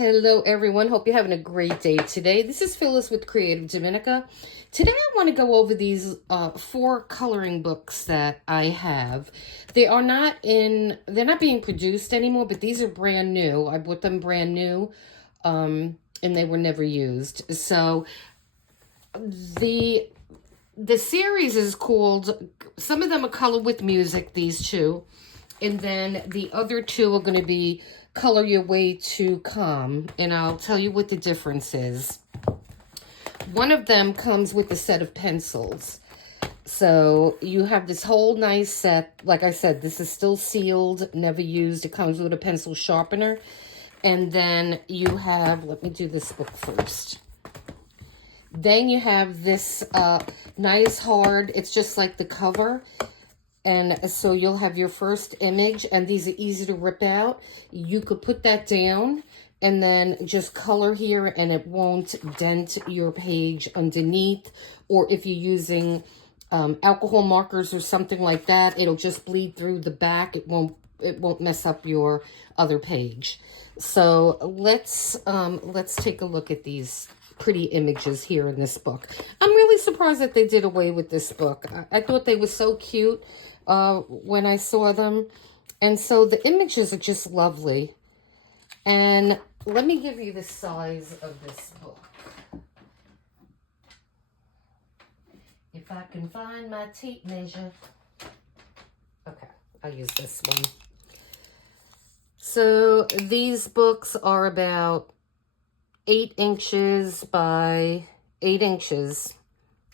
Hello everyone, hope you're having a great day today. This is Phyllis with CreativeDomenica. Today I want to go over these 4 coloring books that I have. They're not being produced anymore, but these are brand new. I bought them brand new and they were never used. So the series is called, some of them are Color with Music, these 2. And then the other 2 are going to be Color Your Way to Calm, and I'll tell you what the difference is. One of them comes with a set of pencils. So you have this whole nice set. Like I said, this is still sealed, never used. It comes with a pencil sharpener. And then you have, let me do this book first. Then you have this nice hard, it's just like the cover. And so you'll have your first image, and these are easy to rip out. You could put that down and then just color here, and it won't dent your page underneath. Or if you're using alcohol markers or something like that, it'll just bleed through the back. It won't mess up your other page. So let's take a look at these pretty images here in this book. I'm really surprised that they did away with this book. I thought they were so cute when I saw them. And so the images are just lovely. And let me give you the size of this book. If I can find my tape measure. Okay, I'll use this one. So these books are about 8 inches by 8 inches,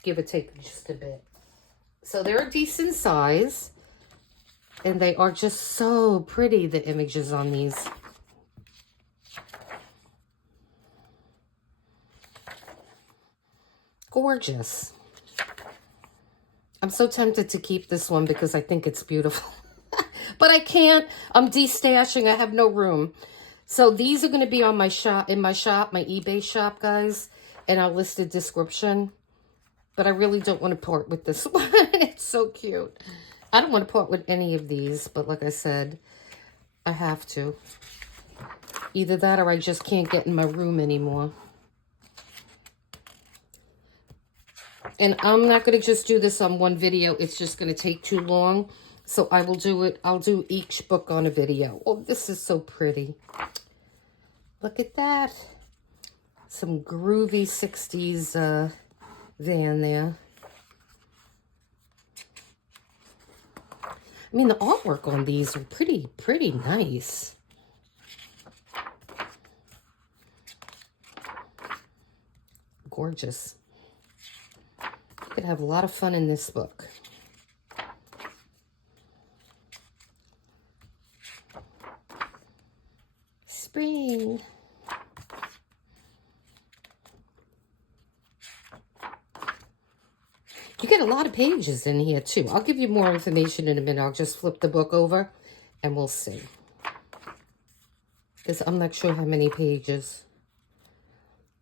give or take just a bit. So they're a decent size, and they are just so pretty, the images on these. Gorgeous. I'm so tempted to keep this one because I think it's beautiful. But I can't. I'm destashing. I have no room. So these are going to be on my shop, my eBay shop, guys, and I'll list a description. But I really don't want to part with this one. It's so cute. I don't want to part with any of these, but like I said, I have to. Either that or I just can't get in my room anymore. And I'm not going to just do this on one video. It's just going to take too long. So I will do it. I'll do each book on a video. Oh, this is so pretty. Look at that. Some groovy 60s van there. I mean, the artwork on these are pretty nice. Gorgeous. You could have a lot of fun in this book. Spring. You get a lot of pages in here, too. I'll give you more information in a minute. I'll just flip the book over, and we'll see. Because I'm not sure how many pages.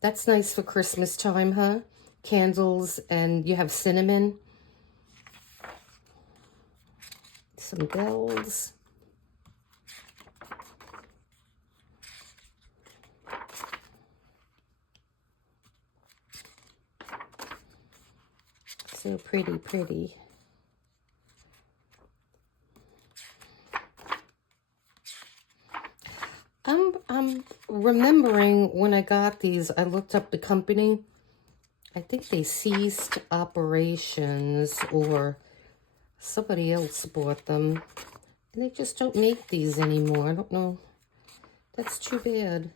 That's nice for Christmas time, huh? Candles, and you have cinnamon. Some bells. So pretty. I'm remembering when I got these, I looked up the company. I think they ceased operations or somebody else bought them. And they just don't make these anymore. I don't know. That's too bad.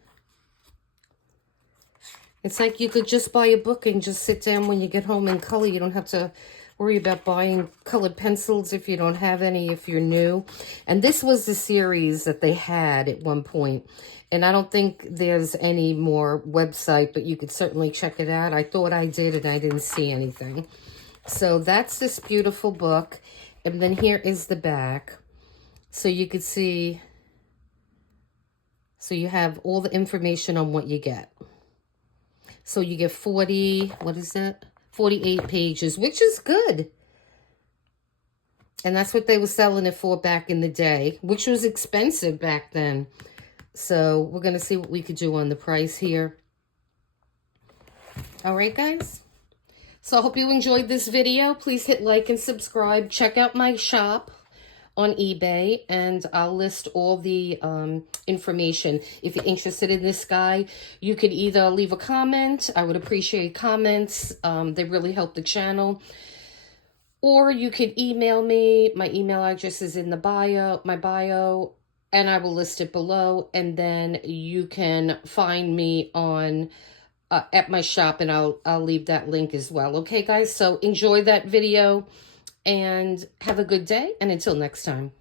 It's like you could just buy a book and just sit down when you get home and color. You don't have to worry about buying colored pencils if you don't have any, if you're new. And this was the series that they had at one point. And I don't think there's any more website, but you could certainly check it out. I thought I did, and I didn't see anything. So that's this beautiful book. And then here is the back. So you could see, so you have all the information on what you get. So you get 48 pages, which is good. And that's what they were selling it for back in the day, which was expensive back then. So we're going to see what we could do on the price here. All right, guys. So I hope you enjoyed this video. Please hit like and subscribe. Check out my shop on eBay, and I'll list all the information. If you're interested in this guy, you could either leave a comment. I would appreciate comments. They really help the channel. Or you could email me. My email address is in the bio, and I will list it below. And then you can find me on at my shop, and I'll leave that link as well. Okay, guys? So enjoy that video and have a good day. And until next time.